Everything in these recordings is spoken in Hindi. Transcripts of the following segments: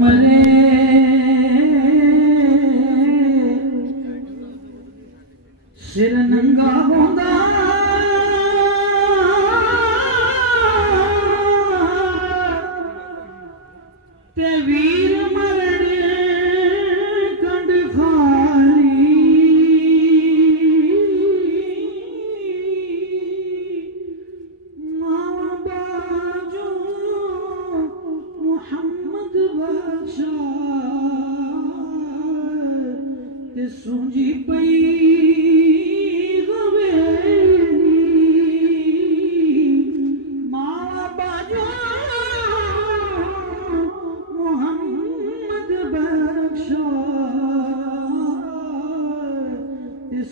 मरे सिर नंगा होंदा ते वीर मरने कंड खाली मां बाजो मुहम्मद बादशाह ते सूंजी पई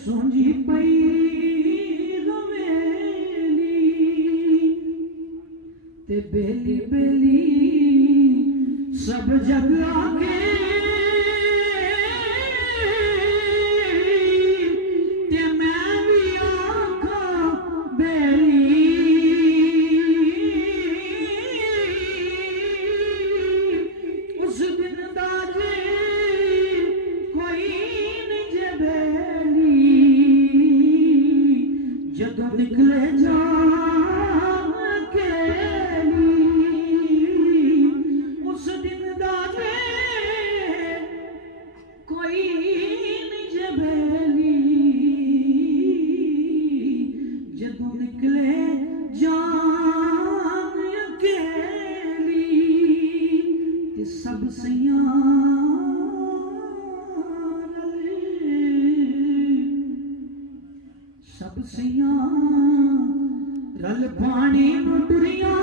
सूंजी पई गवेली ते बेली बेली सब जग आके ते मैं भी आखा बेली उस दिन दा जे कोई नहीं जे बेली जदों निकले जान अकेली उस दिन दा जे कोई नहीं जे बेली जदों निकले जान अकेली ते सब सैयां सब सैयां रल पानी नूं टुरियां